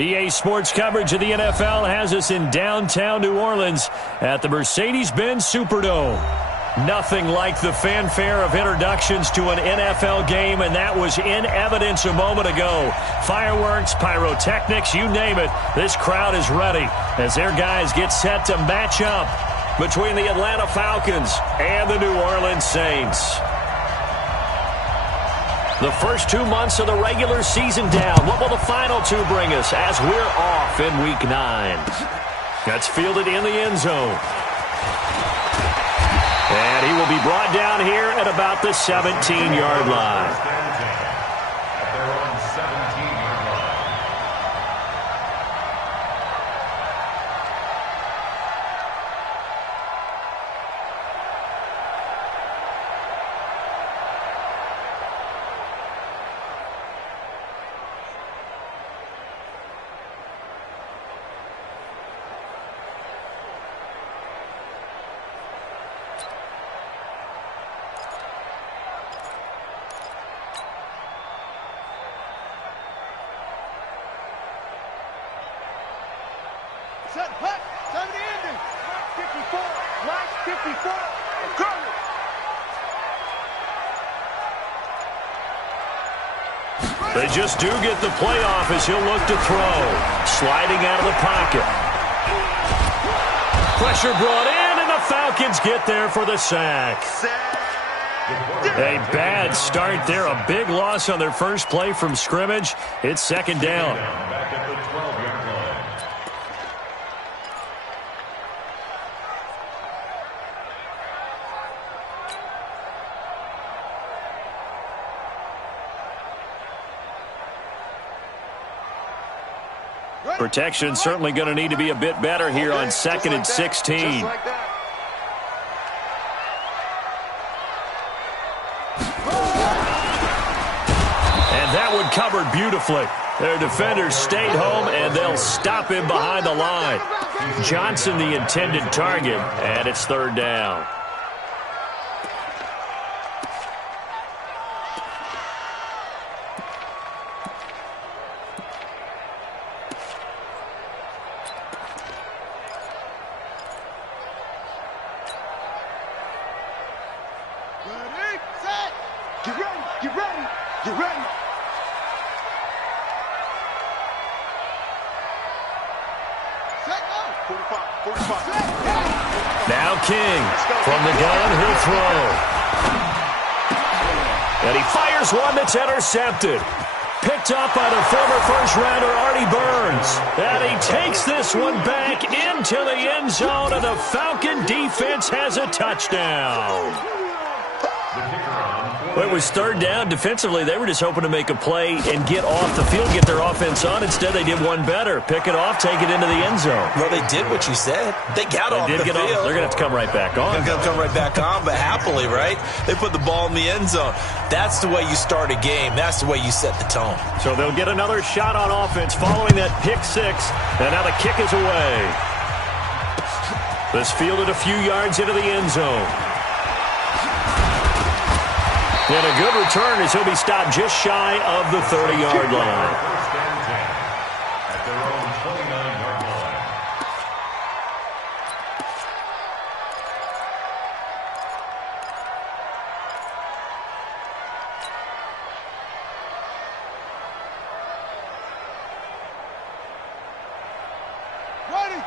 EA Sports coverage of the NFL has us in downtown New Orleans at the Mercedes-Benz Superdome. Nothing like the fanfare of introductions to an NFL game, and that was in evidence a moment ago. Fireworks, pyrotechnics, you name it. This crowd is ready as their guys get set to match up between the Atlanta Falcons and the New Orleans Saints. The first 2 months of the regular season down. What will the final two bring us as we're off in Week 9? That's fielded in the end zone. And he will be brought down here at about the 17-yard line. They just do get the playoff as he'll look to throw. Sliding out of the pocket. Pressure brought in, and the Falcons get there for the sack. A bad start there. A big loss on their first play from scrimmage. It's second down. Protection certainly going to need to be a bit better here on 2nd and 16. And that one covered beautifully. Their defenders stayed home, and they'll stop him behind the line. Johnson the intended target, and it's third down. Now King from the gun, he'll throw. And he fires one that's intercepted. Picked up by the former first-rounder Artie Burns. And he takes this one back into the end zone, and the Falcon defense has a touchdown. Well, it was third down. Defensively, they were just hoping to make a play and get off the field, get their offense on. Instead, they did one better. Pick it off, take it into the end zone. Well, they did what you said. They got off the field. They're going to have to come right back on. They're going to come right back on, but happily, right? They put the ball in the end zone. That's the way you start a game. That's the way you set the tone. So they'll get another shot on offense following that pick six. And now the kick is away. This fielded a few yards into the end zone. And a good return as he'll be stopped just shy of the 30-yard line.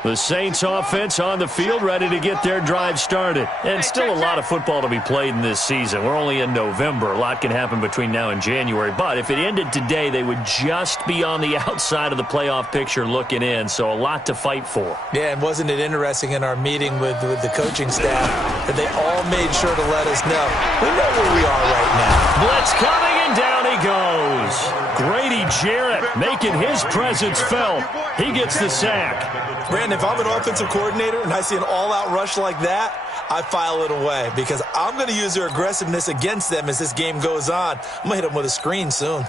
The Saints offense on the field, ready to get their drive started. And still a lot of football to be played in this season. We're only in November. A lot can happen between now and January. But if it ended today, they would just be on the outside of the playoff picture looking in. So a lot to fight for. Yeah, and wasn't it interesting in our meeting with the coaching staff that they all made sure to let us know, we know where we are right now. Blitz coming, and down he goes. Grady Jarrett making his presence felt. He gets the sack. Brandon, if I'm an offensive coordinator and I see an all-out rush like that, I file it away because I'm going to use their aggressiveness against them as this game goes on. I'm going to hit them with a screen soon.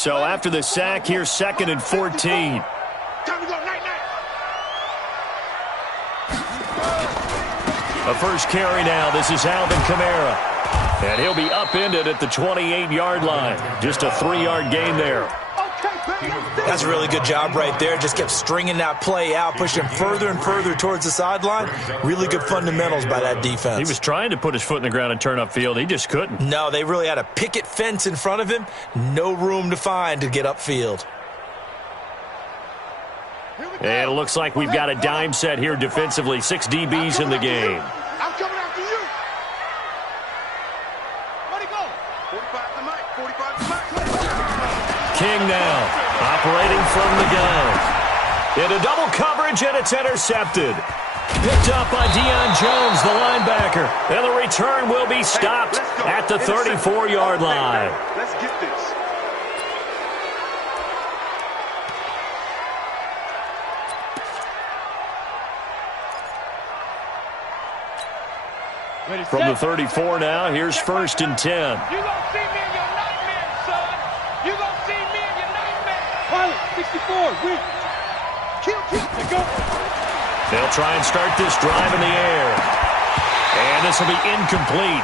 So after the sack, here's 2nd and 14. A first carry now. This is Alvin Kamara. And he'll be upended at the 28-yard line. Just a 3-yard gain there. That's a really good job right there. Just kept stringing that play out, pushing him further and further towards the sideline. Really good fundamentals by that defense. He was trying to put his foot in the ground and turn upfield. He just couldn't. No, they really had a picket fence in front of him. No room to find to get upfield. And it looks like we've got a dime set here defensively. 6 DBs in the game. I'm coming after you. Where'd he go? 45 to Mike. 45 to Mike. King now, operating from the gun. Into double coverage, and it's intercepted. Picked up by Deion Jones, the linebacker. And the return will be stopped at the 34-yard line. Let's get this. From the 34 now, here's 1st and 10. You gonna see me in your nightmare, son. You gonna see me in your nightmare. Pilot, 64, weak. Kill, let go. They'll try and start this drive in the air. And this will be incomplete.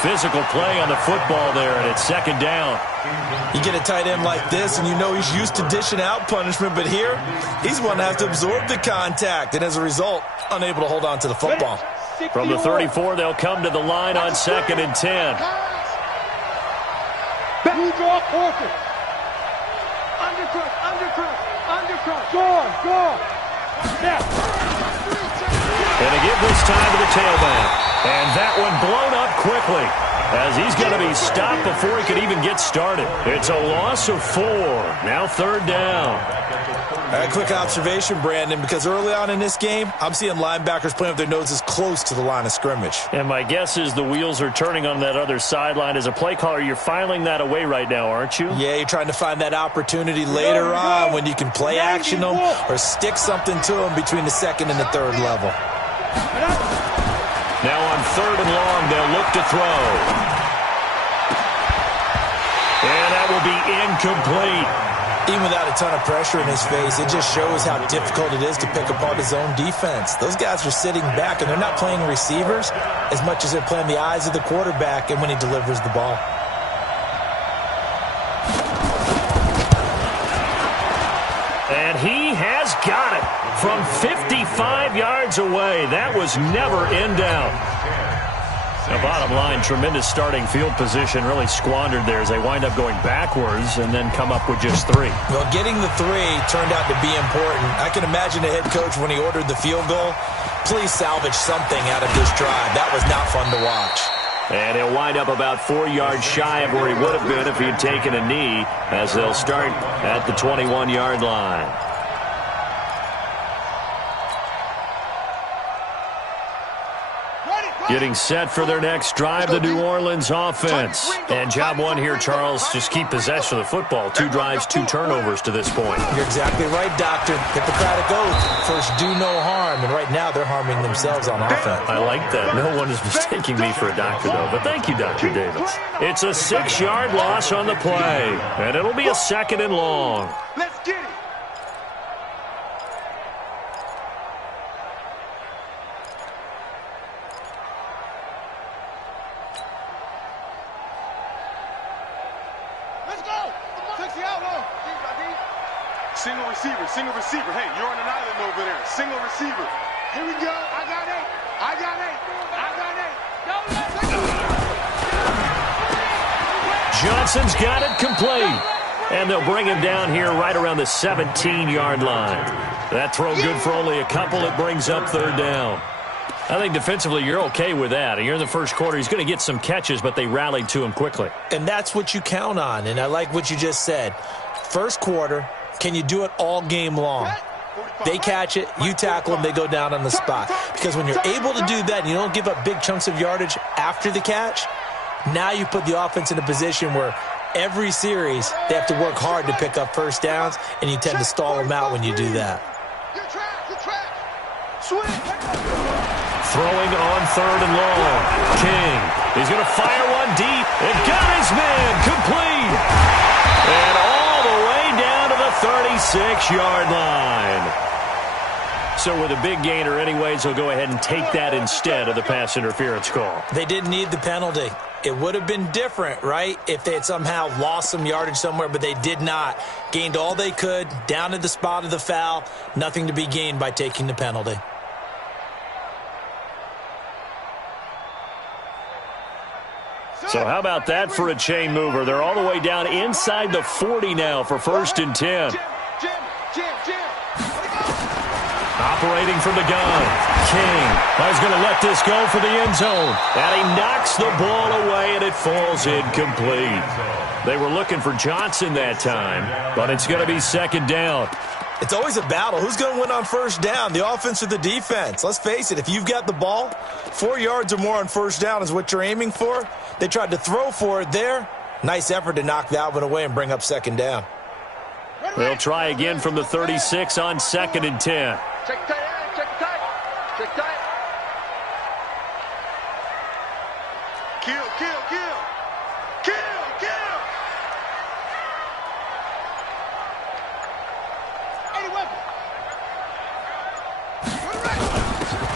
Physical play on the football there, and it's 2nd down. You get a tight end like this, and you know he's used to dishing out punishment, but here, he's one that has to absorb the contact, and as a result, unable to hold on to the football. From the 34, they'll come to the line on 2nd and 10. You draw quarter. Undercut. Go. Now. And they give this time to the tailback. And that one blown up quickly as he's going to be stopped before he could even get started. It's a loss of 4. Now 3rd down. A quick observation, Brandon, because early on in this game, I'm seeing linebackers playing with their noses close to the line of scrimmage. And my guess is the wheels are turning on that other sideline. As a play caller, you're filing that away right now, aren't you? Yeah, you're trying to find that opportunity later on when you can play action them or stick something to them between the 2nd and the 3rd level. Now on 3rd and long, they'll look to throw. And that will be incomplete. Even without a ton of pressure in his face, it just shows how difficult it is to pick apart his own defense. Those guys are sitting back, and they're not playing receivers as much as they're playing the eyes of the quarterback and when he delivers the ball. And he has got it from 55 yards away. That was never in doubt. The bottom line, tremendous starting field position, really squandered there as they wind up going backwards and then come up with just 3. Well, getting the 3 turned out to be important. I can imagine the head coach when he ordered the field goal, please salvage something out of this drive. That was not fun to watch. And he'll wind up about 4 yards shy of where he would have been if he had taken a knee as they'll start at the 21-yard line. Getting set for their next drive, the New Orleans offense. And job 1 here, Charles, just keep possession of the football. 2 drives, 2 turnovers to this point. You're exactly right, Doctor. Hippocratic oath. First, do no harm. And right now, they're harming themselves on offense. I like that. No one is mistaking me for a doctor, though. But thank you, Dr. Davis. It's a 6-yard loss on the play. And it'll be a 2nd and long. Let's get it. Single receiver. Hey, you're on an island over there. Single receiver. Here we go. I got 8. Johnson's got it complete. And they'll bring him down here right around the 17-yard line. That throw good for only a couple. It brings up 3rd down. I think defensively you're okay with that. You're in the first quarter. He's going to get some catches, but they rallied to him quickly. And that's what you count on. And I like what you just said. First quarter, can you do it all game long? They catch it, you tackle them, they go down on the spot. Because when you're able to do that and you don't give up big chunks of yardage after the catch, now you put the offense in a position where every series they have to work hard to pick up first downs, and you tend to stall them out when you do that. Throwing on 3rd and long. King. He's going to fire one deep. It got his man complete. And all 36-yard line. So with a big gainer anyways, he'll go ahead and take that instead of the pass interference call. They didn't need the penalty. It would have been different, right, if they had somehow lost some yardage somewhere, but they did not. Gained all they could, down to the spot of the foul. Nothing to be gained by taking the penalty. So how about that for a chain mover? They're all the way down inside the 40 now for 1st and 10. Operating from the gun. King is going to let this go for the end zone. And he knocks the ball away, and it falls incomplete. They were looking for Johnson that time, but it's going to be 2nd down. It's always a battle. Who's going to win on 1st down, the offense or the defense? Let's face it, if you've got the ball, 4 yards or more on 1st down is what you're aiming for. They tried to throw for it there. Nice effort to knock that one away and bring up 2nd down. They'll try again from the 36 on 2nd and 10. Check tight, check tight, check tight. Kill, kill, kill. Kill, kill.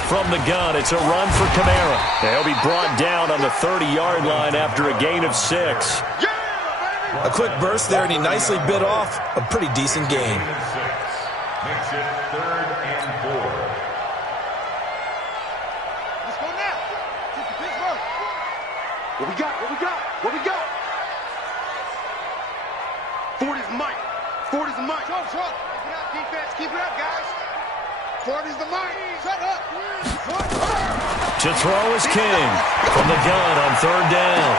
From the gun, it's a run for Kamara. They'll be brought down on the 30-yard line after a gain of 6. A quick burst there, and he nicely bit off a pretty decent gain. Makes it 3rd and 4. Let's go now. What we got? What we got? What we got? Ford is Mike. Ford is Mike. Keep it up, defense. Keep it up, guys. Ford is the Mike. Shut up. To throw is King. From the gun on 3rd down.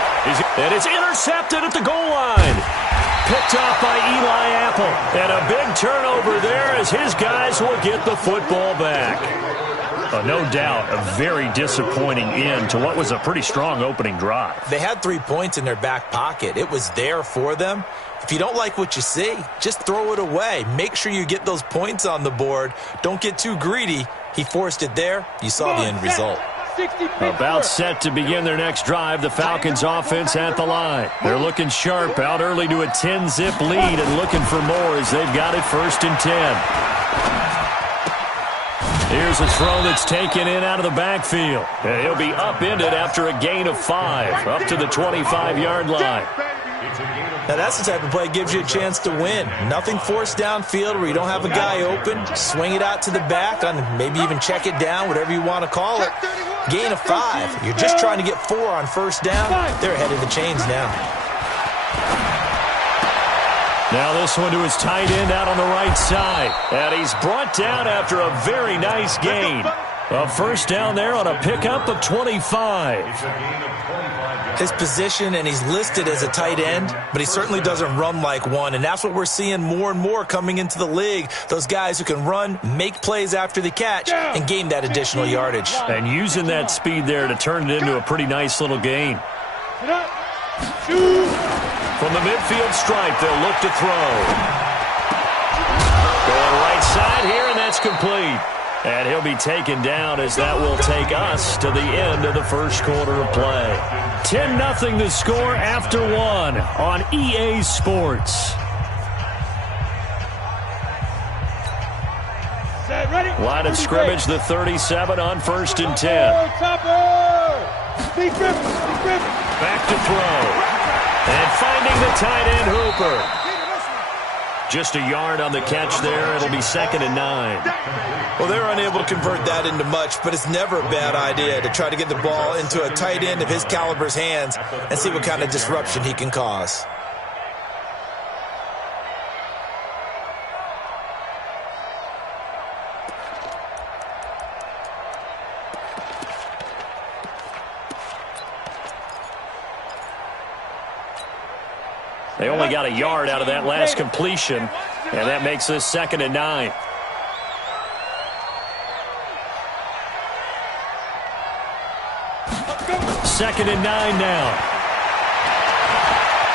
And it's intercepted at the goal line. Picked off by Eli Apple. And a big turnover there as his guys will get the football back. No doubt, a very disappointing end to what was a pretty strong opening drive. They had 3 points in their back pocket. It was there for them. If you don't like what you see, just throw it away. Make sure you get those points on the board. Don't get too greedy. He forced it there. You saw the end result. About set to begin their next drive, the Falcons offense at the line. They're looking sharp, out early to a 10-zip lead and looking for more as they've got it 1st and 10. Here's a throw that's taken in out of the backfield. And he'll be upended after a gain of 5, up to the 25-yard line. Now, that's the type of play that gives you a chance to win. Nothing forced downfield where you don't have a guy open. Swing it out to the back, and maybe even check it down, whatever you want to call it. Gain of 5. You're just trying to get 4 on 1st down. They're ahead of the chains now. Now this one to his tight end out on the right side. And he's brought down after a very nice gain. A 1st down there on a pickup of 25. His position, and he's listed as a tight end, but he certainly doesn't run like one, and that's what we're seeing more and more coming into the league. Those guys who can run, make plays after the catch, and gain that additional yardage. And using that speed there to turn it into a pretty nice little gain. From the midfield stripe, they'll look to throw. Going right side here, and that's complete. And he'll be taken down as that will take us to the end of the 1st quarter of play. 10-0 the score after 1 on EA Sports. Line of scrimmage, the 37 on 1st and 10. Back to throw. And finding the tight end Hooper. Just a yard on the catch there. It'll be 2nd and 9. Well, they were unable to convert that into much, but it's never a bad idea to try to get the ball into a tight end of his caliber's hands and see what kind of disruption he can cause. They only got a yard out of that last completion, and that makes this 2nd and 9. Second and 9 now.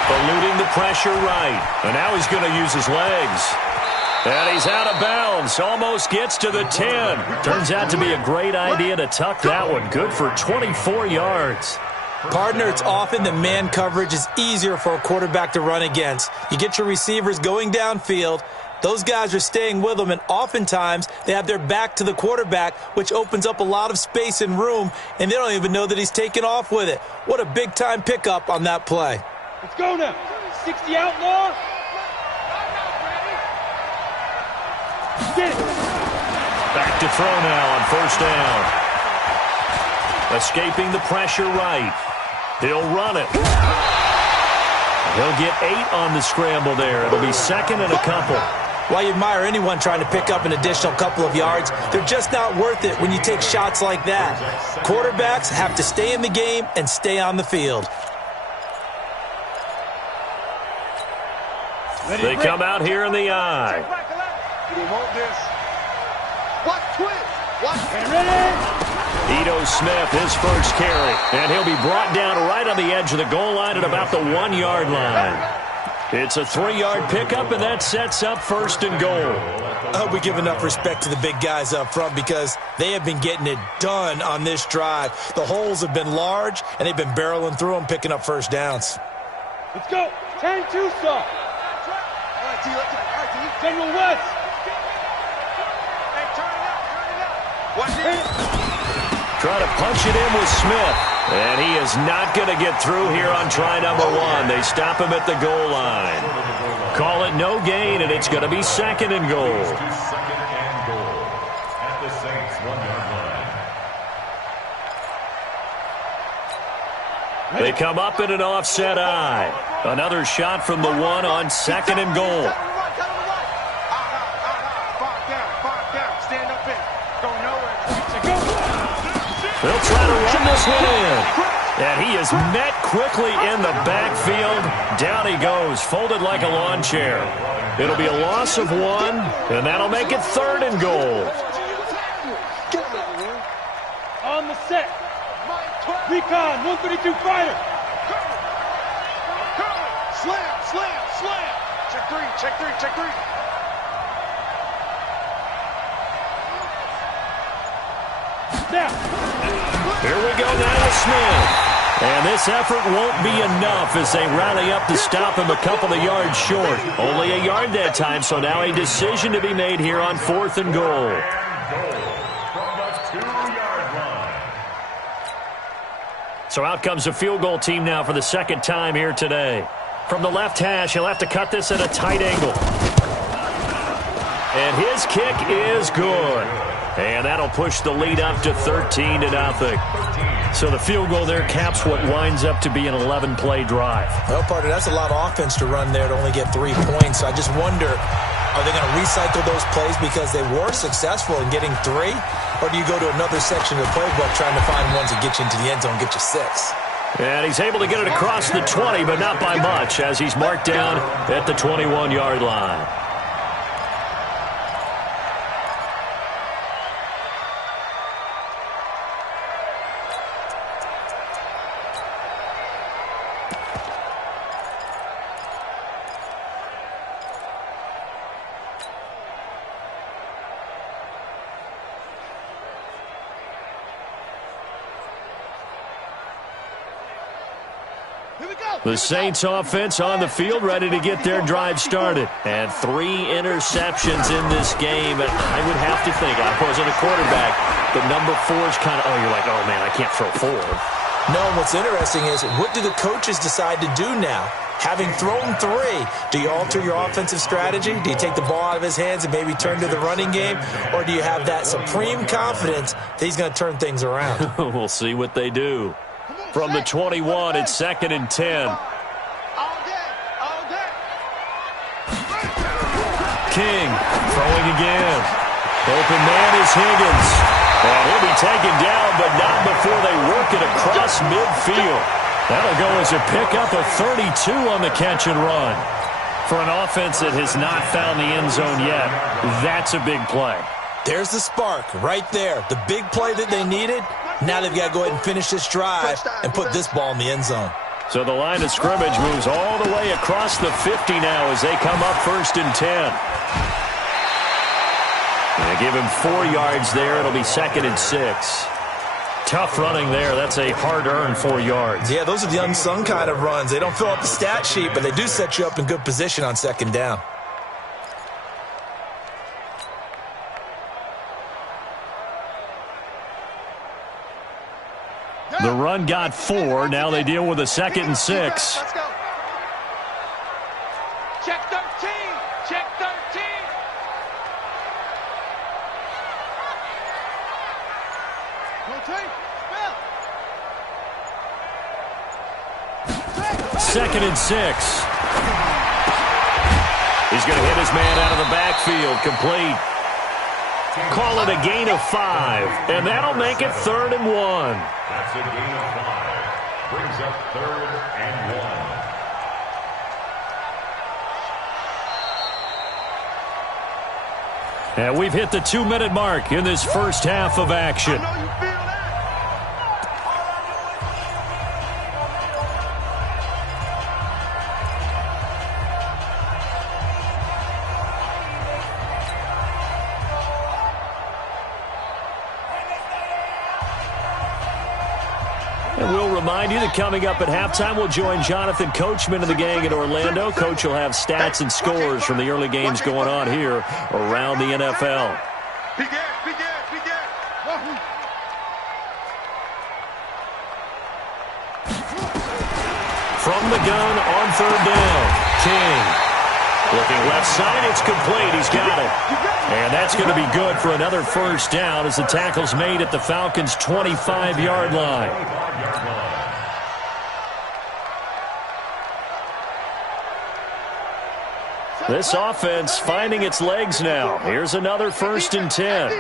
Eluding the pressure right. And now he's going to use his legs. And he's out of bounds. Almost gets to the 10. Turns out to be a great idea to tuck that one. Good for 24 yards. Partner, it's often that man coverage is easier for a quarterback to run against. You get your receivers going downfield, Those guys are staying with them, and oftentimes they have their back to the quarterback, which opens up a lot of space and room, and they don't even know that he's taking off with it. What a big-time pickup on that play. Let's go now. 60 outlaw. Get it. Back to throw now on first down. Escaping the pressure right. He'll run it. He'll get 8 on the scramble there. It'll be second and a couple. While you admire anyone trying to pick up an additional couple of yards, they're just not worth it when you take shots like that. Quarterbacks have to stay in the game and stay on the field. They come out here in the eye. They want this. What twist? What? Ito Smith, his first carry. And he'll be brought down right on the edge of the goal line at about the 1-yard line. It's a 3-yard pickup, and that sets up first and goal. I hope we give enough respect to the big guys up front because they have been getting it done on this drive. The holes have been large, and they've been barreling through them, picking up first downs. Let's go. 10-2 stop. General West. Hey, turn it up. Watch it. Try to punch it in with Smith. And he is not going to get through here on try number 1. They stop him at the goal line. Call it no gain, and it's going to be second and goal. At the Saints' 1-yard line. They come up in an offset eye. Another shot from the 1 on second and goal. Stand up in. Go nowhere. They'll try to run this one in. And he is met quickly in the backfield. Down he goes, folded like a lawn chair. It'll be a loss of 1, and that'll make it third and goal. On the set. Recon, 132 fighter. Slam. Check three. Now. Here we go now to Smith. And this effort won't be enough as they rally up to stop him a couple of yards short. Only a yard that time, so now a decision to be made here on 4th and goal. So out comes the field goal team now for the second time here today. From the left hash, he'll have to cut this at a tight angle. And his kick is good. And that'll push the lead up to 13-0. So the field goal there caps what winds up to be an 11-play drive. Well, partner, that's a lot of offense to run there to only get 3 points. So I just wonder, are they going to recycle those plays because they were successful in getting 3? Or do you go to another section of the playbook trying to find ones that get you into the end zone and get you 6? And he's able to get it across the 20, but not by much as he's marked down at the 21-yard line. The Saints offense on the field ready to get their drive started. And 3 interceptions in this game. And I would have to think, I wasn't a quarterback, but number 4 is kind of, you're like, oh, man, I can't throw 4. No, what's interesting is what do the coaches decide to do now? Having thrown 3, do you alter your offensive strategy? Do you take the ball out of his hands and maybe turn to the running game? Or do you have that supreme confidence that he's going to turn things around? We'll see what they do. From the 21, it's 2nd and 10. King throwing again. Open man is Higgins. And he'll be taken down, but not before they work it across midfield. That'll go as a pickup of 32 on the catch and run. For an offense that has not found the end zone yet, that's a big play. There's the spark right there. The big play that they needed. Now they've got to go ahead and finish this drive and put this ball in the end zone. So the line of scrimmage moves all the way across the 50 now as they come up 1st and 10. They give him 4 yards there. It'll be 2nd and 6. Tough running there. That's a hard-earned 4 yards. Yeah, those are the unsung kind of runs. They don't fill up the stat sheet, but they do set you up in good position on 2nd down. The run got 4. Now they deal with a 2nd and 6. Let's go. Check 13. Check 13. Rotate. Spell. 2nd and 6. He's going to hit his man out of the backfield. Complete. Call it a gain of 5. And that'll make it 3rd and 1. That's a gain of 5. Brings up 3rd and 1. And we've hit the 2-minute mark in this first half of action. I know you feel that. And we'll remind you that coming up at halftime, we'll join Jonathan Coachman and the gang in Orlando. Coach will have stats and scores from the early games going on here around the NFL. Begin. From the gun on 3rd down, King. Looking left side, it's complete. He's got it. And that's going to be good for another first down as the tackle's made at the Falcons' 25-yard line. This offense finding its legs now. Here's another 1st and 10.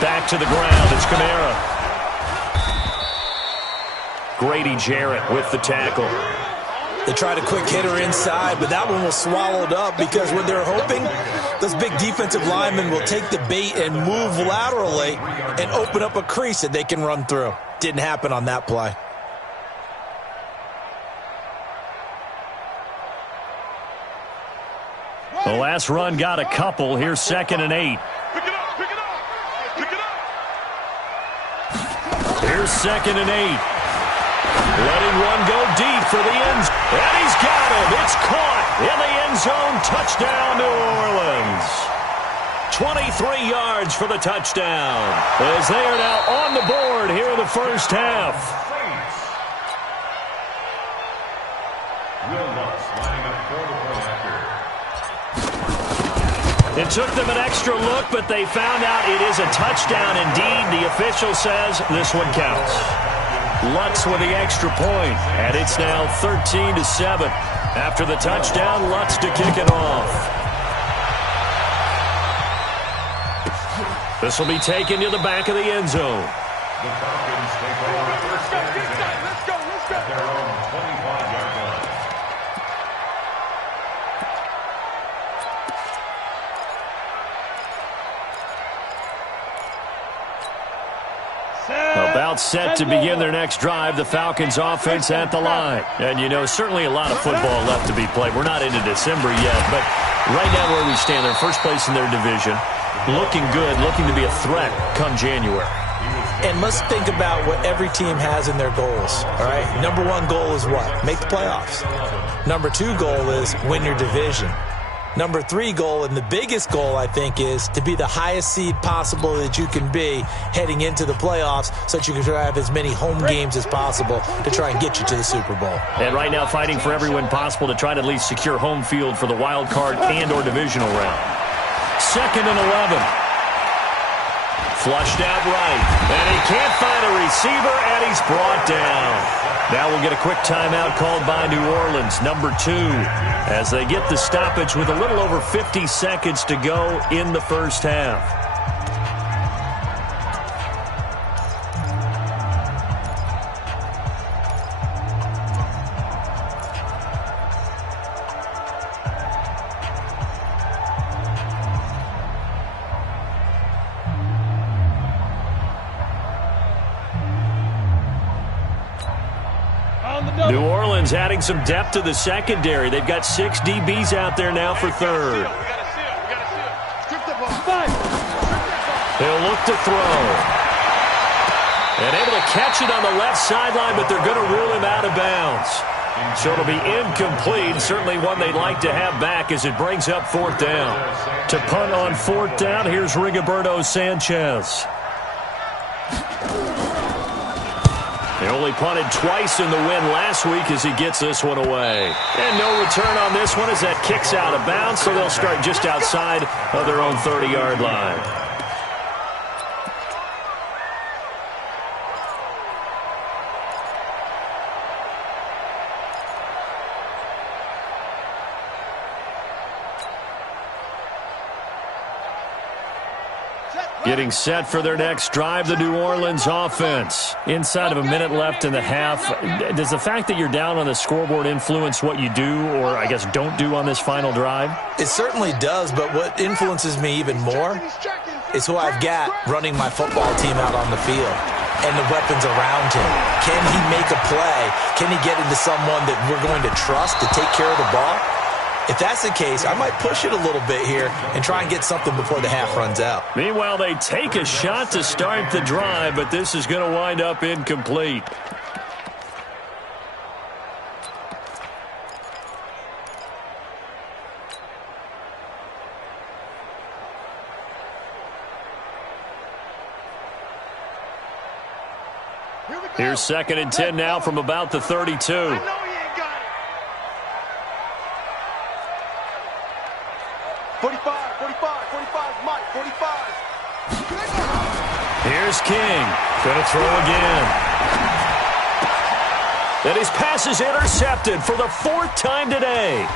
Back to the ground. It's Kamara. Grady Jarrett with the tackle. They tried a quick hitter inside, but that one was swallowed up because what they're hoping, those big defensive linemen will take the bait and move laterally and open up a crease that they can run through. Didn't happen on that play. The last run got a couple. Here's 2nd and 8. Pick it up. Here's 2nd and 8. Letting one go deep for the end. And he's got him. It's caught in the end zone. Touchdown, New Orleans. 23 yards for the touchdown. As they are now on the board here in the first half. Will Lutz lining up for the point after. It took them an extra look, but they found out it is a touchdown indeed. The official says this one counts. Lutz with the extra point, and it's now 13-7. After the touchdown, Lutz to kick it off. This will be taken to the back of the end zone. The Falcons take over first and 10 at their own 25-yard line. About set to begin their next drive, the Falcons offense at the line. And, you know, certainly a lot of football left to be played. We're not into December yet, but right now where we stand, they're first place in their division. Looking good, looking to be a threat come January. And let's think about what every team has in their goals, all right? Number 1 goal is what? Make the playoffs. Number 2 goal is win your division. Number 3 goal, and the biggest goal, I think, is to be the highest seed possible that you can be heading into the playoffs so that you can have as many home games as possible to try and get you to the Super Bowl. And right now fighting for every win possible to try to at least secure home field for the wild card and or divisional round. 2nd and 11. Flushed out right. And he can't find a receiver, and he's brought down. Now we'll get a quick timeout called by New Orleans, number 2, as they get the stoppage with a little over 50 seconds to go in the first half. New Orleans adding some depth to the secondary. They've got 6 DBs out there now for 3rd. He'll look to throw. And able to catch it on the left sideline, but they're going to rule him out of bounds. So it'll be incomplete. Certainly one they'd like to have back as it brings up 4th down. To punt on 4th down, here's Rigoberto Sanchez. He only punted twice in the win last week as he gets this one away. And no return on this one as that kicks out of bounds, so they'll start just outside of their own 30-yard line. Getting set for their next drive, the New Orleans offense. Inside of a minute left in the half, does the fact that you're down on the scoreboard influence what you do, or I guess don't do on this final drive? It certainly does, but what influences me even more is who I've got running my football team out on the field and the weapons around him. Can he make a play? Can he get into someone that we're going to trust to take care of the ball? If that's the case, I might push it a little bit here and try and get something before the half runs out. Meanwhile, they take a shot to start the drive, but this is going to wind up incomplete. Here's 2nd and 10 now from about the 32. 45, Mike, 45. Here's King. Going to throw again. And his pass is intercepted for the 4th time today.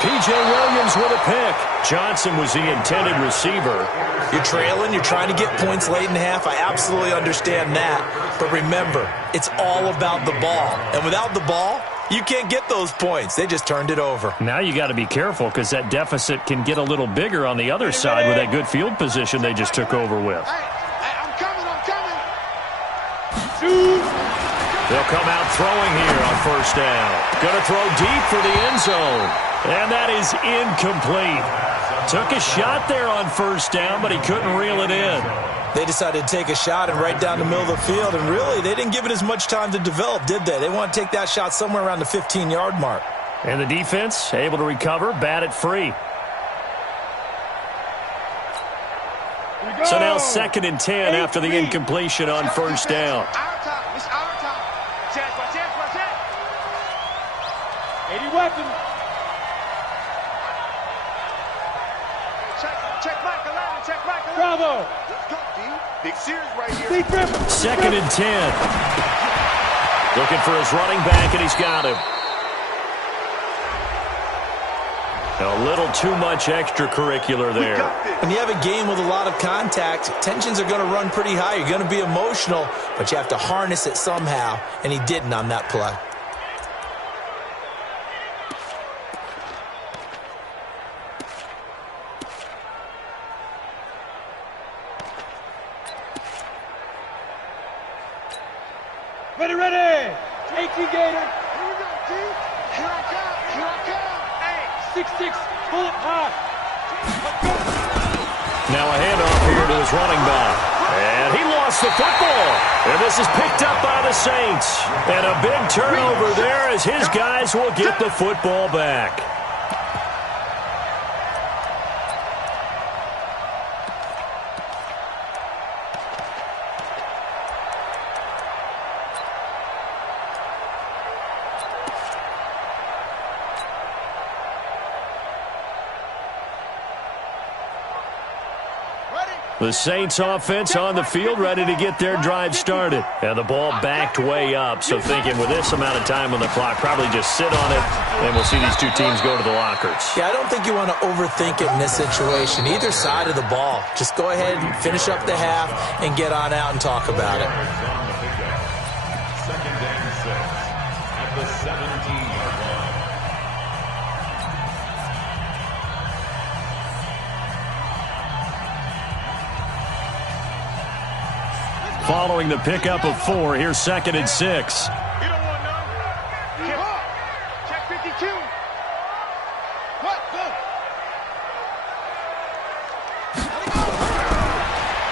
P.J. Williams with a pick. Johnson was the intended receiver. You're trailing. You're trying to get points late in the half. I absolutely understand that. But remember, it's all about the ball. And without the ball, you can't get those points. They just turned it over. Now you got to be careful because that deficit can get a little bigger on the other side with that good field position they just took over with. Hey, I'm coming. They'll come out throwing here on 1st down. Going to throw deep for the end zone. And that is incomplete. Took a shot there on 1st down, but he couldn't reel it in. They decided to take a shot and right down the middle of the field, and really, they didn't give it as much time to develop, did they? They want to take that shot somewhere around the 15-yard mark. And the defense able to recover, bat it free. So now 2nd and 10 after the incompletion on 1st down. Our time. It's our time. Chance. 80 weapons. Check Mike 11. Check Mike 11. Bravo. Let's go, D. Big series right here. 2nd and 10. Looking for his running back, and he's got him. A little too much extracurricular there. When you have a game with a lot of contact, tensions are going to run pretty high. You're going to be emotional, but you have to harness it somehow, and he didn't on that play. Ready. 18 Gator. Here we go, D. Here I come. Hey. 6'6", pull it high. Now a handoff here to his running back. And he lost the football. And this is picked up by the Saints. And a big turnover there as his guys will get the football back. The Saints offense on the field ready to get their drive started. And the ball backed way up. So thinking with this amount of time on the clock, probably just sit on it, and we'll see these two teams go to the lockers. Yeah, I don't think you want to overthink it in this situation. Either side of the ball. Just go ahead and finish up the half and get on out and talk about it. 2nd and 6 at the 17-yard line. Following the pickup of 4, here's 2nd and 6. You don't want to know. Check 52. What? Go.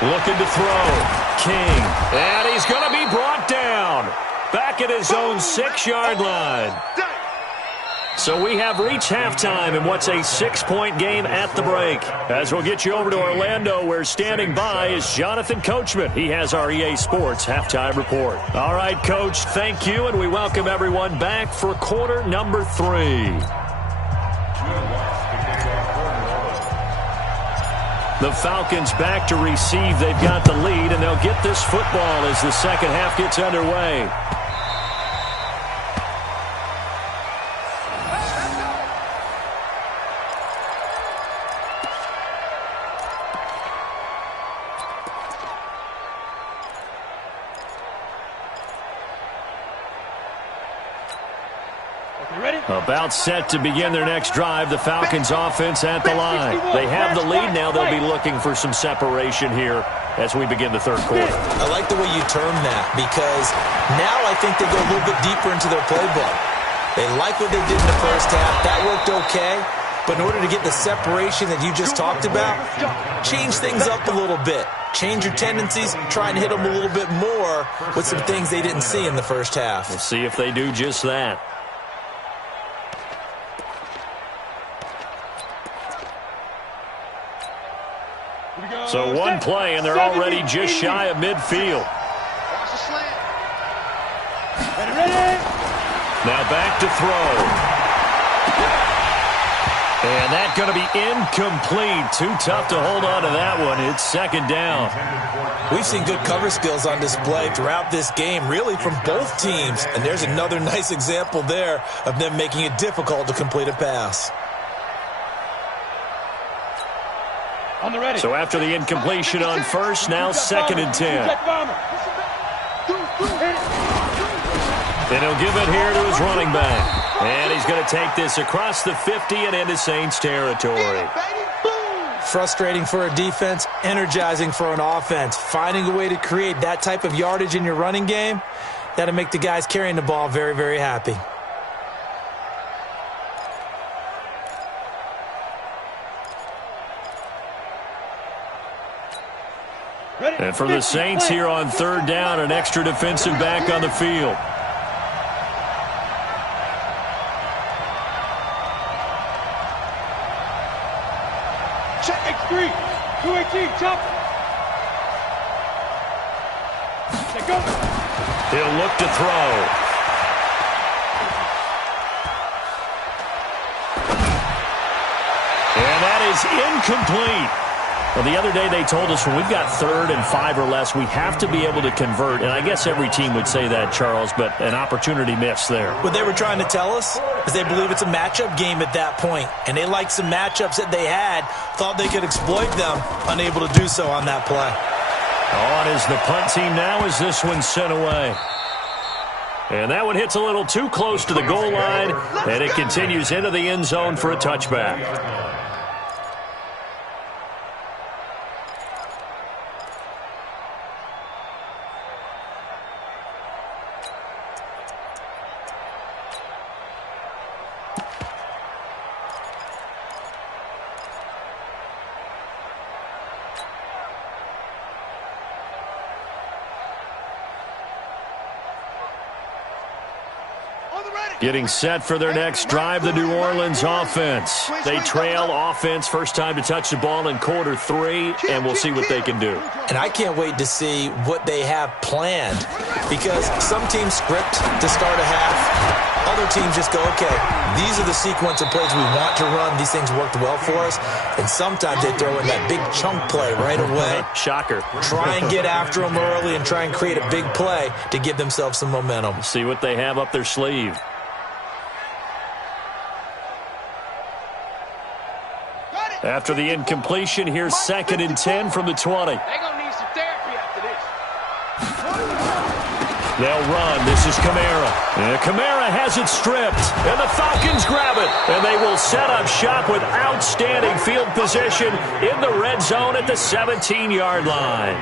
Looking to throw. King. And he's going to be brought down. Back at his own 6-yard line. So we have reached halftime in what's a 6-point game at the break. As we'll get you over to Orlando, where standing by is Jonathan Coachman. He has our EA Sports halftime report. All right, Coach, thank you, and we welcome everyone back for quarter number 3. The Falcons back to receive. They've got the lead, and they'll get this football as the second half gets underway. About set to begin their next drive. The Falcons offense at the line. They have the lead now. They'll be looking for some separation here as we begin the third quarter. I like the way you term that, because now I think they go a little bit deeper into their playbook. They like what they did in the first half. That worked okay. But in order to get the separation that you just talked about, change things up a little bit. Change your tendencies. Try and hit them a little bit more with some things they didn't see in the first half. We'll see if they do just that. So one play, and they're already just shy of midfield. Now back to throw. And that's going to be incomplete. Too tough to hold on to that one. It's second down. We've seen good cover skills on display throughout this game, really from both teams. And there's another nice example there of them making it difficult to complete a pass. So after the incompletion on first, now second and 10. Then he'll give it here to his running back. And he's going to take this across the 50 and into Saints territory. Frustrating for a defense, energizing for an offense. Finding a way to create that type of yardage in your running game, that'll make the guys carrying the ball very, very happy. And for the Saints here on third down, an extra defensive back on the field. Check X3. 218, chop. Check go. He'll look to throw. And that is incomplete. Well, the other day they told us when we've got 3rd and 5 or less, we have to be able to convert. And I guess every team would say that, Charles, but an opportunity missed there. What they were trying to tell us is they believe it's a matchup game at that point. And they liked some matchups that they had, thought they could exploit them, unable to do so on that play. On is the punt team now as this one's sent away. And that one hits a little too close to the goal line, and it continues into the end zone for a touchback. Getting set for their next drive, the New Orleans offense. They trail offense, first time to touch the ball in quarter 3, and we'll see what they can do. And I can't wait to see what they have planned, because some teams script to start a half. Other teams just go, okay, these are the sequence of plays we want to run. These things worked well for us. And sometimes they throw in that big chunk play right away. Shocker. Try and get after them early and try and create a big play to give themselves some momentum. See what they have up their sleeve. After the incompletion, here's 2nd and 10 from the 20. They're going to need some therapy after this. They'll run. This is Kamara. And Kamara has it stripped. And the Falcons grab it. And they will set up shop with outstanding field position in the red zone at the 17-yard line.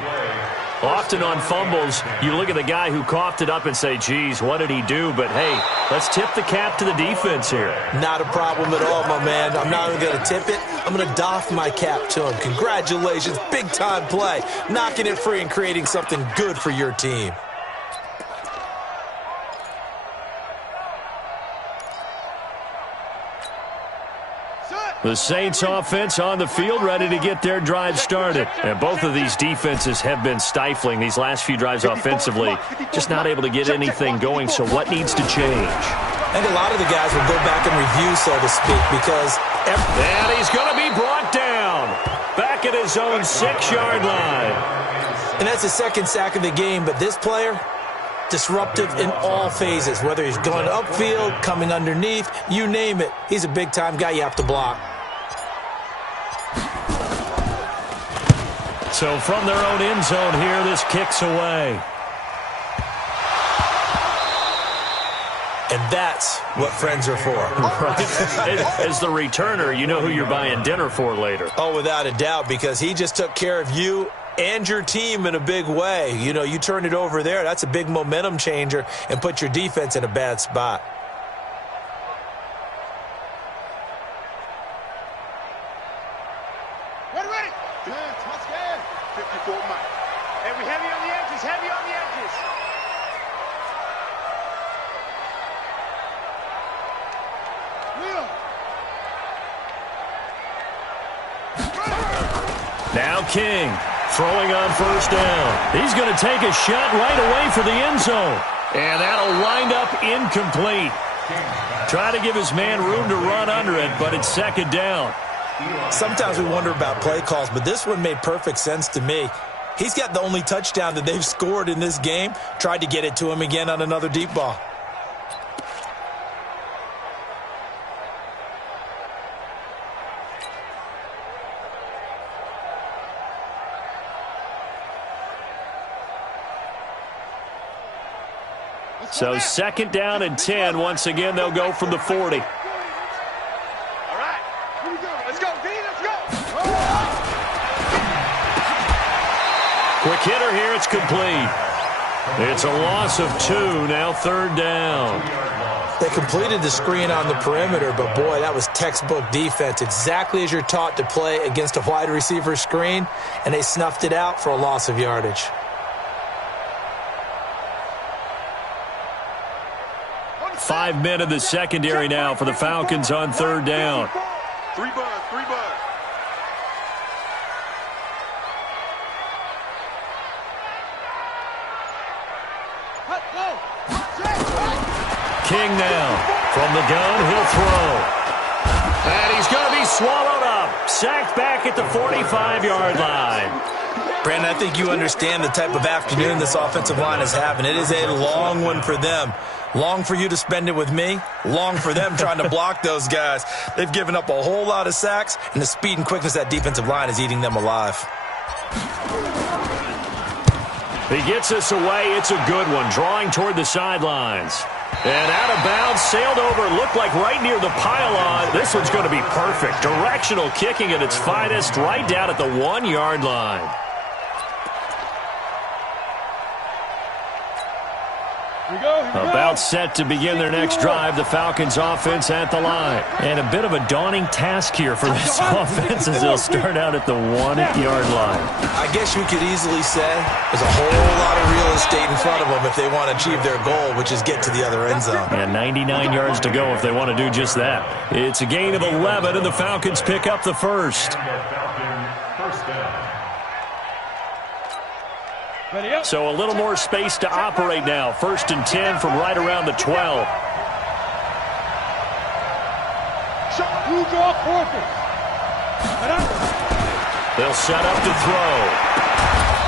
Often on fumbles, you look at the guy who coughed it up and say, geez, what did he do? But, hey, let's tip the cap to the defense here. Not a problem at all, my man. I'm not even going to tip it. I'm going to doff my cap to him. Congratulations. Big-time play. Knocking it free and creating something good for your team. The Saints offense on the field, ready to get their drive started. And both of these defenses have been stifling these last few drives offensively. Just not able to get anything going, so what needs to change? I think a lot of the guys will go back and review, so to speak, because... And he's going to be brought down. Back at his own 6-yard line. And that's the second sack of the game, but this player... disruptive in all phases, whether he's going upfield, coming underneath, you name it. He's a big-time guy you have to block. So from their own end zone here, this kicks away. And that's what friends are for. Right. As the returner, you know who you're buying dinner for later. Oh, without a doubt, because he just took care of you and your team in a big way. You know, you turn it over there, that's a big momentum changer and put your defense in a bad spot. Ready. Let's go. 54 Mike. Hey, we heavy on the edges, heavy on the edges. Now King. Throwing on first down. He's going to take a shot right away for the end zone. And that'll wind up incomplete. Try to give his man room to run under it, but it's second down. Sometimes we wonder about play calls, but this one made perfect sense to me. He's got the only touchdown that they've scored in this game. Tried to get it to him again on another deep ball. So second down and 10. Once again, they'll go from the 40. All right. Here we go. Let's go, D. Let's go. Quick hitter here. It's complete. It's a loss of 2. Now third down. They completed the screen on the perimeter, but boy, that was textbook defense. Exactly as you're taught to play against a wide receiver screen, and they snuffed it out for a loss of yardage. 5 men in the secondary now for the Falcons on third down. 3 buzz. King now. From the gun, he'll throw. And he's going to be swallowed up. Sacked back at the 45-yard line. Brandon, I think you understand the type of afternoon this offensive line is having. It is a long one for them. Long for you to spend it with me. Long for them trying to block those guys. They've given up a whole lot of sacks, and the speed and quickness of that defensive line is eating them alive. He gets us away. It's a good one. Drawing toward the sidelines. And out of bounds, sailed over, looked like right near the pylon. This one's going to be perfect. Directional kicking at its finest, right down at the 1-yard line. About set to begin their next drive. The Falcons offense at the line. And a bit of a daunting task here for this offense as they'll start out at the 1-yard line. I guess you could easily say there's a whole lot of real estate in front of them if they want to achieve their goal, which is get to the other end zone. And 99 yards to go if they want to do just that. It's a gain of 11, and the Falcons pick up the first. So a little more space to operate now. 1st and 10 from right around the 12. They'll set up to throw.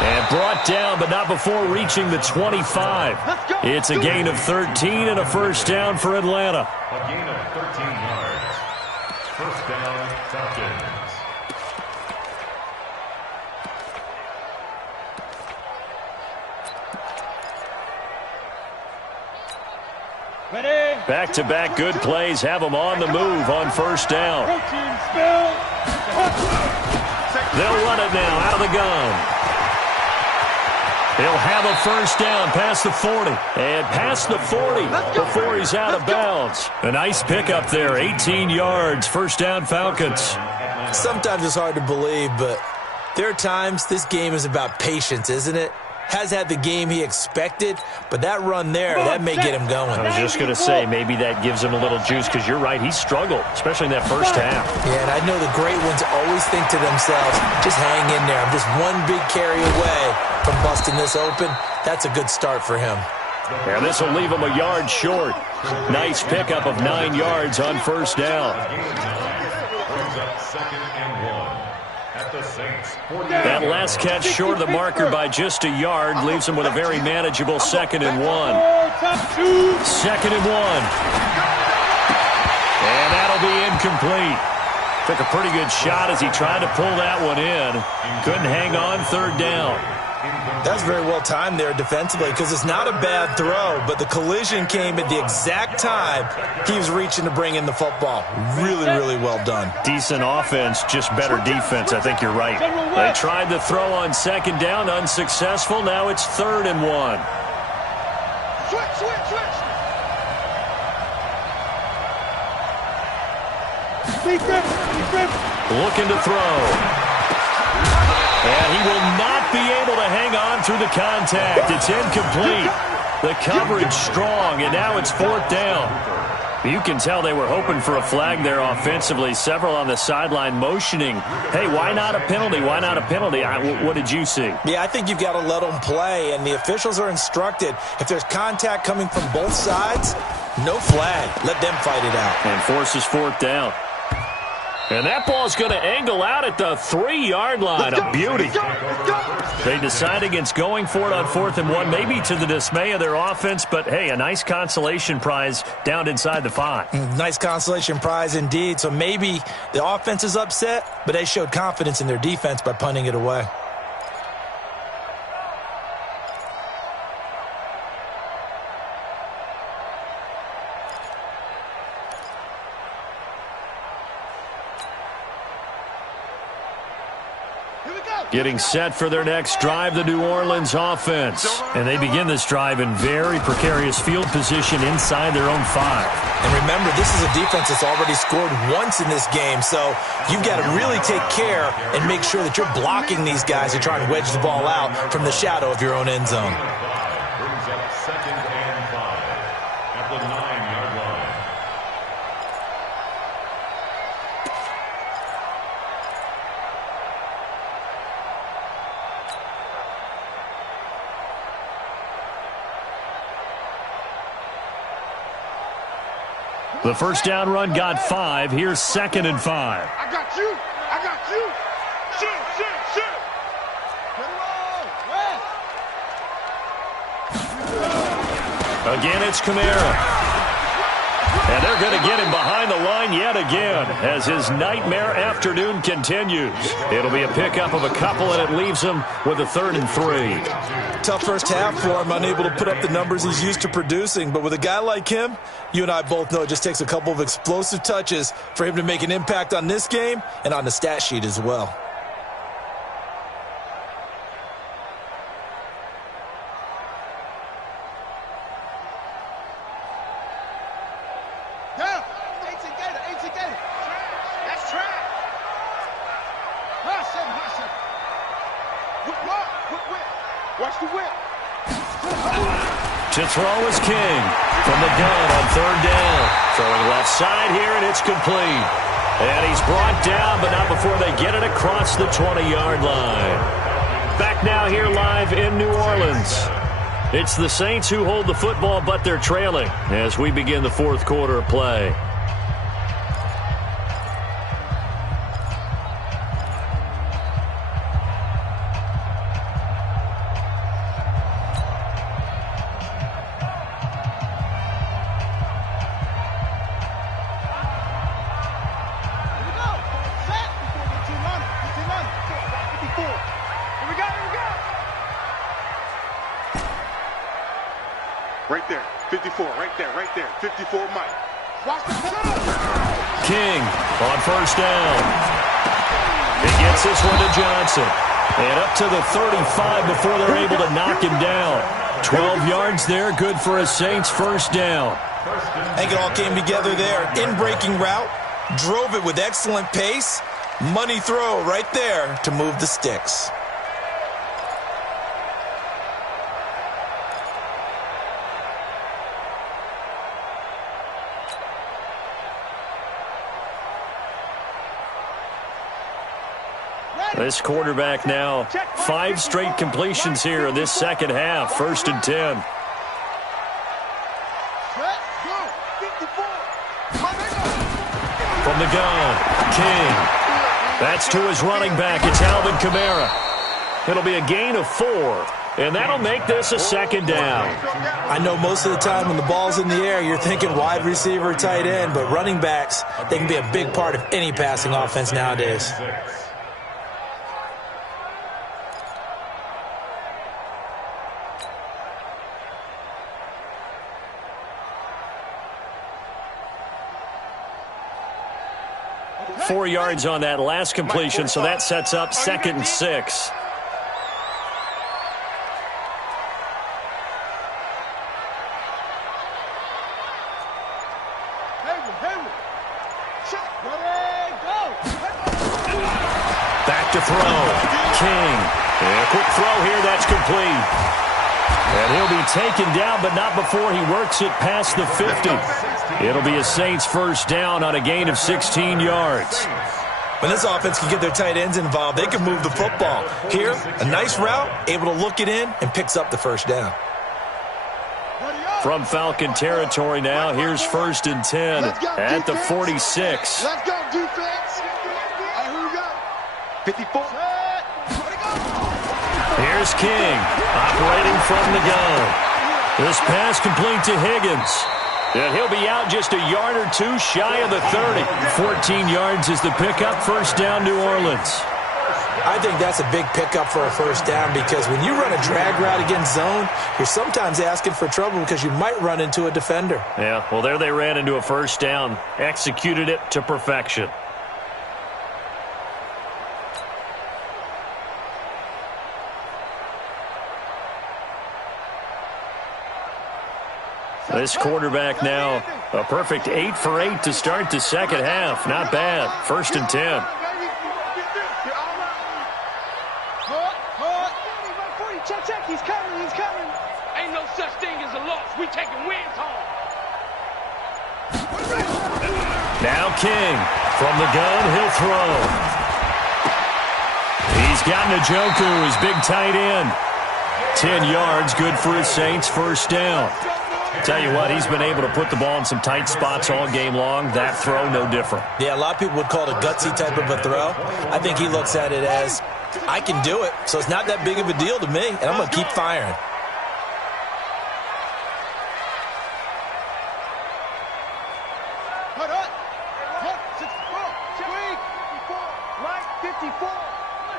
And brought down, but not before reaching the 25. It's a gain of 13 and a first down for Atlanta. A gain of 13 yards. First down, Falcons. Back-to-back good plays have them on the move on first down. They'll run it now out of the gun. He'll have a first down past the 40. And past the 40 before he's out of bounds. A nice pickup there, 18 yards, first down Falcons. Sometimes it's hard to believe, but there are times this game is about patience, isn't it? has had the game he expected, but that run there, that may get him going. I was just going to say, maybe that gives him a little juice, because you're right, he struggled, especially in that first half. Yeah, and I know the great ones always think to themselves, just hang in there. I'm just one big carry away from busting this open. That's a good start for him. And this will leave him a yard short. Nice pickup of 9 yards on first down. That last catch short of the marker by just a yard leaves him with a very manageable 2nd and 1. 2nd and 1. And that'll be incomplete. Took a pretty good shot as he tried to pull that one in. Couldn't hang on, 3rd down. That's very well timed there defensively, because it's not a bad throw, but the collision came at the exact time he was reaching to bring in the football. Really, really well done. Decent offense, just better defense. I think you're right. They tried the throw on 2nd down, unsuccessful. Now it's 3rd and 1. Switch. Looking to throw. And he will not be able to hang on through the contact. It's incomplete. The coverage strong, and now it's 4th down. You can tell they were hoping for a flag there offensively. Several on the sideline motioning, hey, why not a penalty? Why not a penalty? What did you see? Yeah, I think you've got to let them play, and the officials are instructed, if there's contact coming from both sides, no flag. Let them fight it out. And forces 4th down. And that ball's going to angle out at the 3-yard line. A beauty. They decide against going for it on 4th and 1, maybe to the dismay of their offense, but, hey, a nice consolation prize down inside the 5. Nice consolation prize indeed. So maybe the offense is upset, but they showed confidence in their defense by punting it away. Getting set for their next drive, the New Orleans offense. And they begin this drive in very precarious field position inside their own 5. And remember, this is a defense that's already scored once in this game, so you've got to really take care and make sure that you're blocking these guys who try and wedge the ball out from the shadow of your own end zone. Brings up 2nd and 5 at the 9-yard line. The first down run got 5. Here's 2nd and 5. I got you. Shit. Again, it's Kamara. And they're going to get him behind the line yet again as his nightmare afternoon continues. It'll be a pickup of a couple, and it leaves him with a 3rd and 3. Tough first half for him, unable to put up the numbers he's used to producing. But with a guy like him, you and I both know it just takes a couple of explosive touches for him to make an impact on this game and on the stat sheet as well. To throw is King from the gun on 3rd down. Throwing left side here, and it's complete. And he's brought down, but not before they get it across the 20-yard line. Back now here live in New Orleans. It's the Saints who hold the football, but they're trailing as we begin the 4th quarter of play. Right there, 54, right there, 54 Mike. Watch the King on first down. He gets this one to Johnson. And up to the 35 before they're able to knock him down. 12 yards there, good for a Saints first down. I think it all came together there. In-breaking route, drove it with excellent pace. Money throw right there to move the sticks. This quarterback now 5 straight completions here in this second half. 1st and 10. From the gun, King. That's to his running back. It's Alvin Kamara. It'll be a gain of 4, and that'll make this a 2nd down. I know most of the time when the ball's in the air, you're thinking wide receiver, tight end, but running backs, they can be a big part of any passing offense nowadays. Four yards on that last completion, so that sets up 2nd and 6. Back to throw. King. And a quick throw here, that's complete. And he'll be taken down, but not before he works it past the 50. It'll be a Saints 1st down on a gain of 16 yards. When this offense can get their tight ends involved, they can move the football. Here, a nice route, able to look it in, and picks up the 1st down. From Falcon territory now, here's 1st and 10 at the 46. Let's go, defense. Hey, who we got? 54. Here's King, operating from the gun. This pass complete to Higgins. And he'll be out just a yard or 2 shy of the 30. 14 yards is the pickup. 1st down, New Orleans. I think that's a big pickup for a 1st down because when you run a drag route against zone, you're sometimes asking for trouble because you might run into a defender. Yeah, well, there they ran into a 1st down. Executed it to perfection. This quarterback now a perfect 8 for 8 to start the 2nd half. Not bad. 1st and 10. Check, he's coming. Ain't no such thing as a loss. We taking wins home. Now King. From the gun, he'll throw. He's got Njoku, his big tight end. 10 yards, good for his Saints. 1st down. Tell you what, he's been able to put the ball in some tight spots all game long. That throw, no different. Yeah, a lot of people would call it a gutsy type of a throw. I think he looks at it as, I can do it, so it's not that big of a deal to me, and I'm going to keep firing.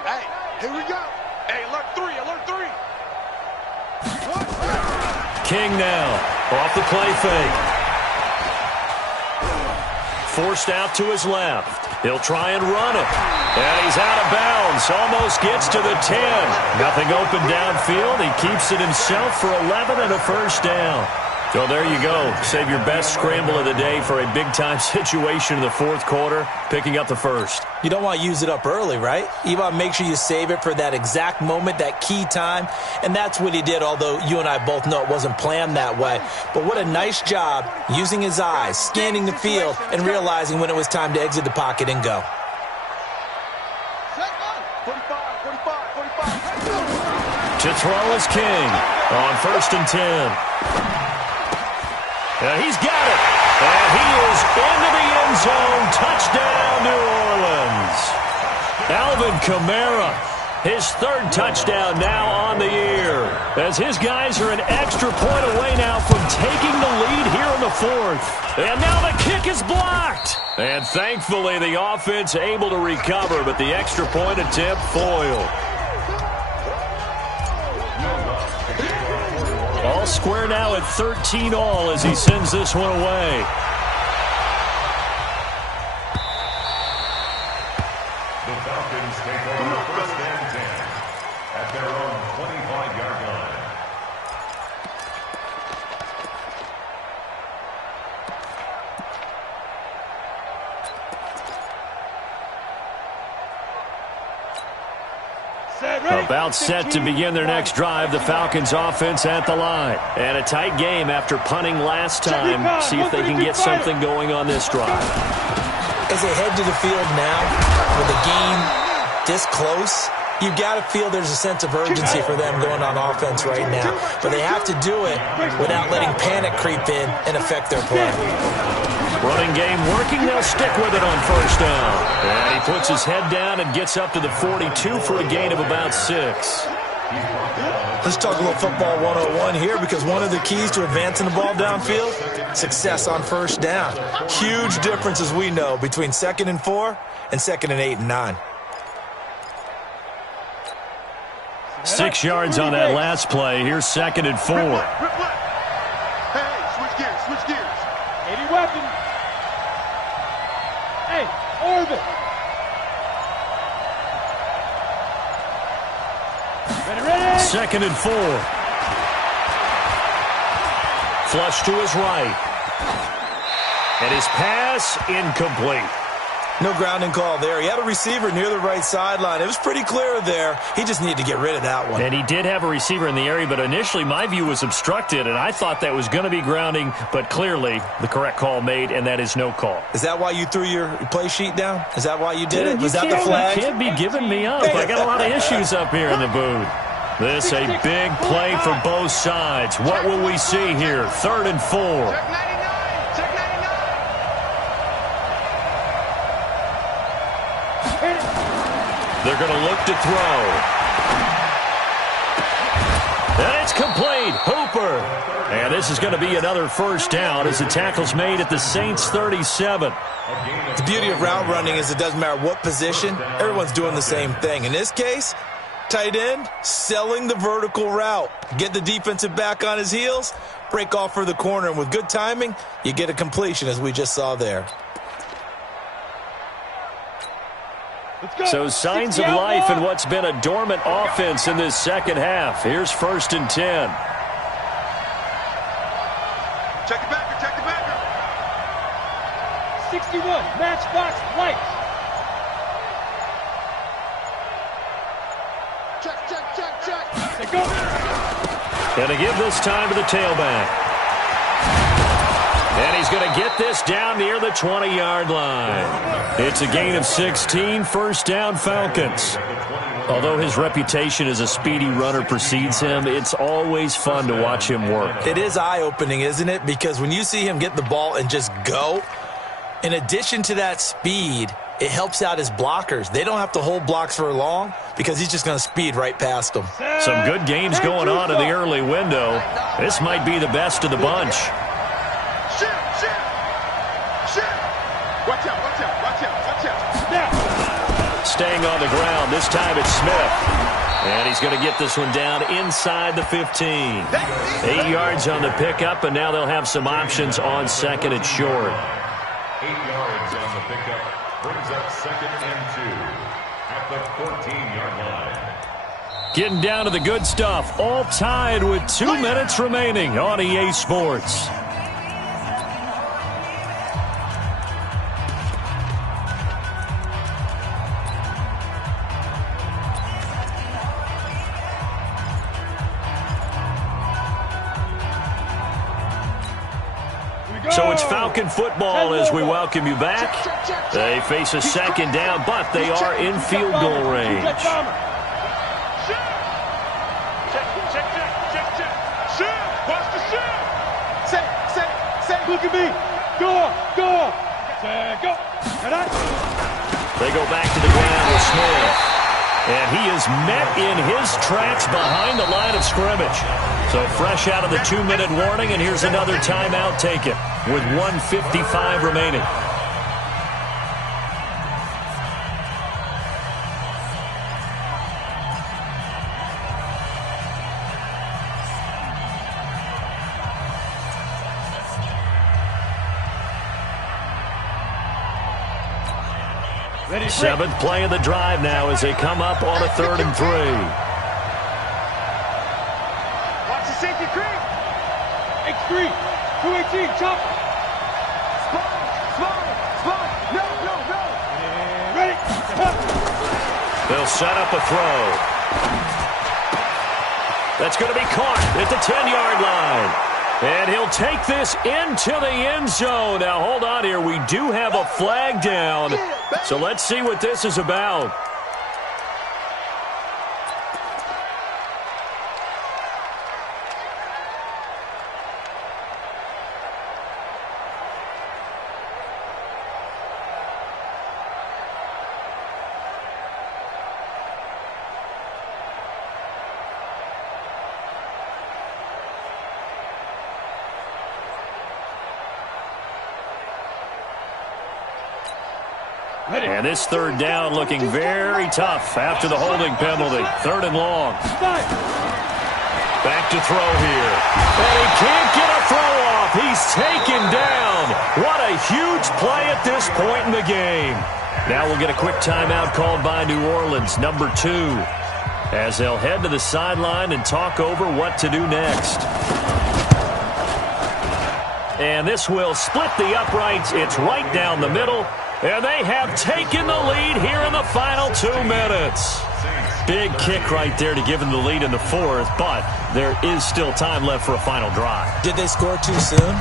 Hey, here we go. Hey, alert 3. King now, off the play fake. Forced out to his left. He'll try and run it. And he's out of bounds. Almost gets to the 10. Nothing open downfield. He keeps it himself for 11 and a 1st down. So there you go. Save your best scramble of the day for a big-time situation in the 4th quarter, picking up the 1st. You don't want to use it up early, right? You want to make sure you save it for that exact moment, that key time. And that's what he did, although you and I both know it wasn't planned that way. But what a nice job using his eyes, scanning the field, and realizing when it was time to exit the pocket and go. 45. To throw is King on 1st and 10. He's got it. And he is into the end zone. Touchdown, New Orleans. Alvin Kamara, his 3rd touchdown now on the year. As his guys are an extra point away now from taking the lead here in the 4th. And now the kick is blocked. And thankfully the offense able to recover, but the extra point attempt foiled. All square now at 13 all as he sends this one away. The Falcons take over 1st and 10 at their own 25-yard line. About set to begin their next drive. The Falcons offense at the line. And a tight game after punting last time. See if they can get something going on this drive. As they head to the field now with a game this close, you've got to feel there's a sense of urgency for them going on offense right now. But they have to do it without letting panic creep in and affect their play. Running game working. They'll stick with it on first down. And he puts his head down and gets up to the 42 for a gain of about 6. Let's talk a little football 101 here, because one of the keys to advancing the ball downfield, success on first down. Huge difference, as we know, between 2nd and 4 and 2nd and 8 and 9. 6 yards on that last play. Here's 2nd and 4. Hey, switch gears, switch gears. 80 weapon. Hey, orbit. Ready. 2nd and 4. Flush to his right. And his pass incomplete. No grounding call there. He had a receiver near the right sideline. It was pretty clear there. He just needed to get rid of that one. And he did have a receiver in the area, but initially my view was obstructed, and I thought that was going to be grounding, but clearly the correct call made, and that is no call. Is that why you threw your play sheet down? Is that why you did it? Was that the flag? You can't be giving me up. I got a lot of issues up here in the booth. This a big play for both sides. What will we see here? 3rd and 4. Check 99. Check 99. They're going to look to throw. And it's complete. Hooper. And this is going to be another first down as the tackle's made at the Saints 37. The beauty of route running is it doesn't matter what position. Everyone's doing the same thing. In this case, tight end, selling the vertical route. Get the defensive back on his heels, break off for the corner, and with good timing, you get a completion, as we just saw there. So signs of life in what's been a dormant offense in this second half. Here's 1st and 10. Check the backer, check the backer. 61, matchbox lights. Check. They go. Going to give this time to the tailback. And he's going to get this down near the 20-yard line. It's a gain of 16, first down Falcons. Although his reputation as a speedy runner precedes him, it's always fun to watch him work. It is eye-opening, isn't it? Because when you see him get the ball and just go, in addition to that speed, it helps out his blockers. They don't have to hold blocks for long because he's just going to speed right past them. Some good games going on in the early window. This might be the best of the bunch. Shit. Watch out. Now. Staying on the ground. This time it's Smith. And he's going to get this one down inside the 15. 8 yards on the pickup, and now they'll have some options on 2nd and short. 8 yards on the pickup. Brings up 2nd and 2 at the 14-yard line. Getting down to the good stuff. All tied with 2 minutes remaining on EA Sports. So it's Falcon football as we welcome you back. They face a second down, but they are in field goal range. Check. Watch the shit. Say. Look at me. Go. Set, go. They go back to the ground with Smith. And he is met in his tracks behind the line of scrimmage. So fresh out of the 2-minute warning, and here's another timeout taken with 1:55 remaining. Seventh play of the drive now as they come up on a 3rd and 3. Watch the safety creep. X3, 218, chop. Small. No. Ready. They'll set up a throw. That's going to be caught at the 10-yard line. And he'll take this into the end zone. Now, hold on here. We do have a flag down. So let's see what this is about. And this third down looking very tough after the holding penalty. 3rd and long. Back to throw here. And he can't get a throw off. He's taken down. What a huge play at this point in the game. Now we'll get a quick timeout called by New Orleans, number 2, as they'll head to the sideline and talk over what to do next. And this will split the uprights. It's right down the middle. And they have taken the lead here in the final 2 minutes. Big kick right there to give them the lead in the 4th, but there is still time left for a final drive. Did they score too soon?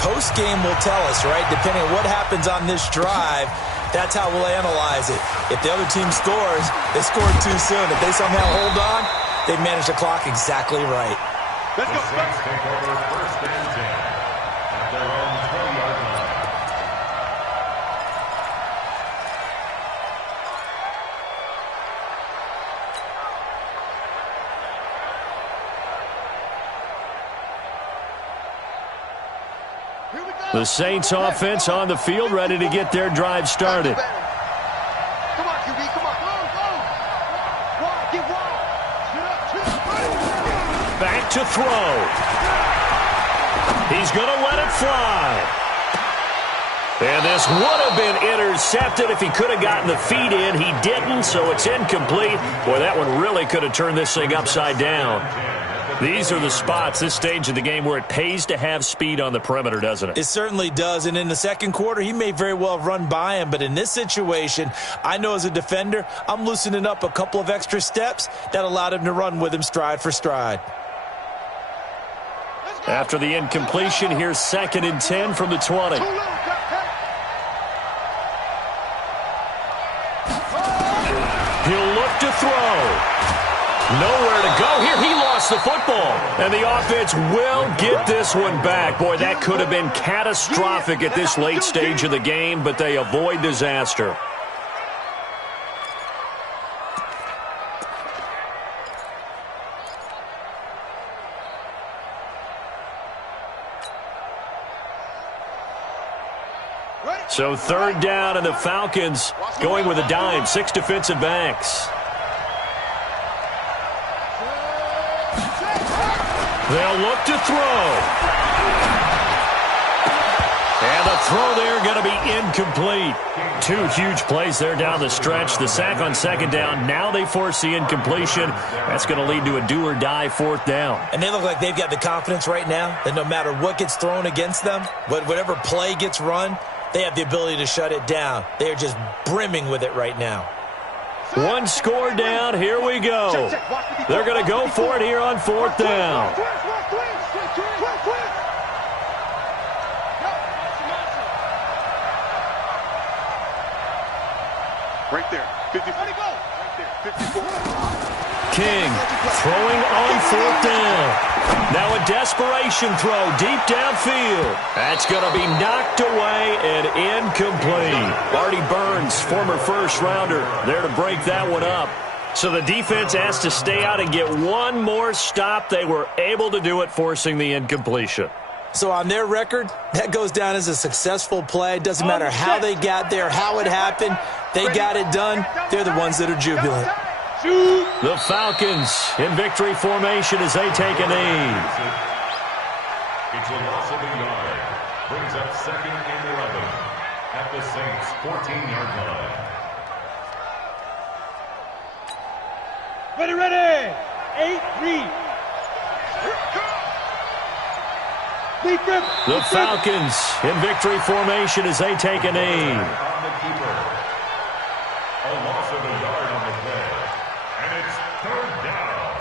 Post-game will tell us, right? Depending on what happens on this drive, that's how we'll analyze it. If the other team scores, they scored too soon. If they somehow hold on, they managed the clock exactly right. Let's go. Saints take over 1st and 10 at their own 20-yard line. The Saints offense on the field, ready to get their drive started. Come on, QB, come on. Go. Wide, get wide. Back to throw. He's going to let it fly. And this would have been intercepted if he could have gotten the feet in. He didn't, so it's incomplete. Boy, that one really could have turned this thing upside down. These are the spots, this stage of the game, where it pays to have speed on the perimeter, doesn't it? It certainly does, and in the second quarter, he may very well have run by him, but in this situation, I know as a defender, I'm loosening up a couple of extra steps that allowed him to run with him stride for stride. After the incompletion, here's 2nd and 10 from the 20. He'll look to throw. Nowhere to go here. He lost the football. And the offense will get this one back. Boy, that could have been catastrophic at this late stage of the game, but they avoid disaster. So 3rd down, and the Falcons going with a dime. 6 defensive backs. They'll look to throw. And the throw there going to be incomplete. 2 huge plays there down the stretch. The sack on 2nd down. Now they force the incompletion. That's going to lead to a do-or-die 4th down. And they look like they've got the confidence right now that no matter what gets thrown against them, whatever play gets run, they have the ability to shut it down. They are just brimming with it right now. 1 score down. Here we go. They're going to go for it here on 4th down. Right there. 54. Right there. 54. King throwing on 4th down. Now a desperation throw deep downfield. That's going to be knocked away and incomplete. Artie Burns, former first-rounder, there to break that one up. So the defense has to stay out and get one more stop. They were able to do it, forcing the incompletion. So on their record, that goes down as a successful play. Doesn't matter how they got there, how it happened. They got it done. They're the ones that are jubilant. The Falcons in victory formation as they take a knee. It's a loss of a yard. Brings up 2nd and 11 at the Saints' 14-yard line. Ready. 8-3. The Falcons in victory formation as they take a knee. On the keeper. A loss of a yard on the play. And it's 3rd down.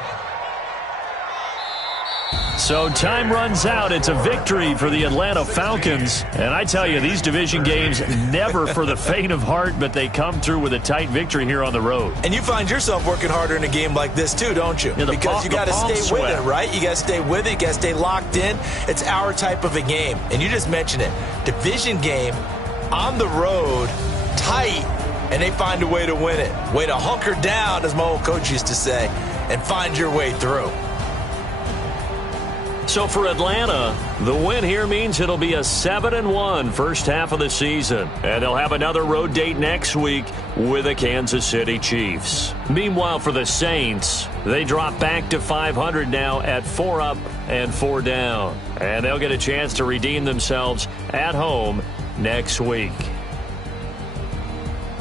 So time runs out. It's a victory for the Atlanta Falcons. And I tell you, these division games, never for the faint of heart, but they come through with a tight victory here on the road. And you find yourself working harder in a game like this too, don't you? Yeah, because you got to stay sweat. with it, right? You got to stay with it. You got to stay locked in. It's our type of a game. And you just mentioned it. Division game, on the road, tight, and they find a way to win it. Way to hunker down, as my old coach used to say, and find your way through. So for Atlanta, the win here means it'll be a 7-1 first half of the season. And they'll have another road date next week with the Kansas City Chiefs. Meanwhile, for the Saints, they drop back to 500 now at 4 up and 4 down. And they'll get a chance to redeem themselves at home next week.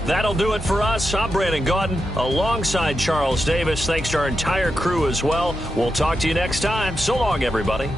That'll do it for us. I'm Brandon Gaudin alongside Charles Davis. Thanks to our entire crew as well. We'll talk to you next time. So long, everybody.